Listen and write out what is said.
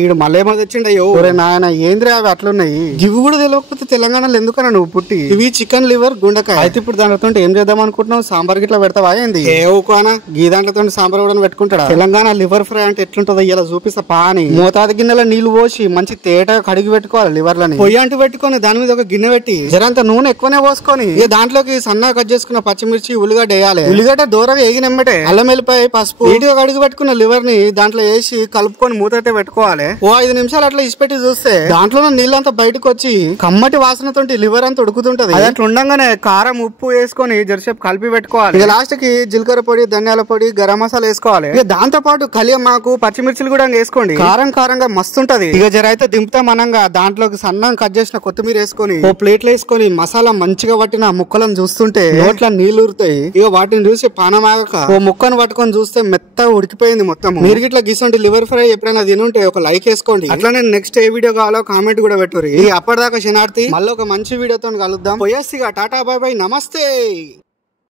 ఈడు మళ్ళేమో తెచ్చిండయ్యో. నాయన ఏంద్రా అవి అట్లున్నాయి, ఇవి కూడా తెలియకపోతే తెలంగాణలో ఎందుకన్నా నువ్వు పుట్టి. ఇవి చికెన్ లివర్ గుండెకాయ. అయితే ఇప్పుడు దాంట్లో ఏం చేద్దాం అనుకుంటున్నావు? సాంబార్ గిట్లా పెడతావా ఏంది? ఏవుకోనా గీ దాంట్లో సాంబార్ కూడా పెట్టుకుంటాడా? తెలంగాణ లివర్ ఫ్రై అంటే ఎట్లుంటుందో ఇలా చూపిస్తా పాని. మోతాదు గిన్నెలో నీళ్లు పోసి మంచి తేట కడిగి పెట్టుకోవాలి లివర్లని. పొయ్యి అంటూ పెట్టుకొని దాని మీద ఒక గిన్నె పెట్టి జరంత నూనె ఎక్కువనే పోసుకొని దాంట్లోకి సన్నగా కట్ చేసుకున్న పచ్చిమిర్చి ఉల్లిగడ్డ వేయాలి. ఉల్లిగడ్డ దూరంగా వేగినమ్మటే అల్లం వెల్లిపాయ పసుపు నీటిగా కడిగి పెట్టుకున్న లివర్ ని దాంట్లో వేసి కలుపుకొని మూతైతే పెట్టుకోవాలి. ఓ 5 నిమిషాలు అట్లా ఇసిపెట్టి చూస్తే దాంట్లో నీళ్ళంతా బయటకు వచ్చి కమ్మటి వాసనతో లివర్ అంతా ఉడుకుతుంటది. అట్లా ఉండగానే కారం ఉప్పు వేసుకొని జరసేపు కలిపి పెట్టుకోవాలి. ఇక లాస్ట్ కి జీలకర్ర పొడి ధనియాల పొడి గరం మసాలా వేసుకోవాలి. ఇక దాంతో పాటు కలియమాకు పచ్చిమిర్చిలు కూడా వేసుకోండి. కారం కారంగా మస్తుంటది. ఇక జర అయితే దింపుతా మనంగా దాంట్లోకి సన్నం కట్ చేసిన కొత్తిమీర వేసుకొని ఓ ప్లేట్లు వేసుకొని మసాలా మంచిగా పట్టిన ముక్కలను చూస్తుంటే నోట్ల నీళ్లు ఊరుతాయి. ఇక వాటిని చూసి పానమాగక ఓ ముక్కను పట్టుకొని చూస్తే మెత్తగా ఉడికిపోయింది మొత్తం. మీరు ఇట్లా గిసంటి లివర్ ఫ్రై ఎప్పుడైనా తినుంటే ఒక లైక్ వేసుకోండి. అట్లా నేను నెక్స్ట్ ఏ వీడియో కావాలో కామెంట్ కూడా పెట్టుర్రి. అప్పటిదాకా శనార్థి మళ్ళీ ఒక మంచి వీడియోతో కలుద్దాం. పోయేసిగా టాటా బాయ్ బాయ్ నమస్తే.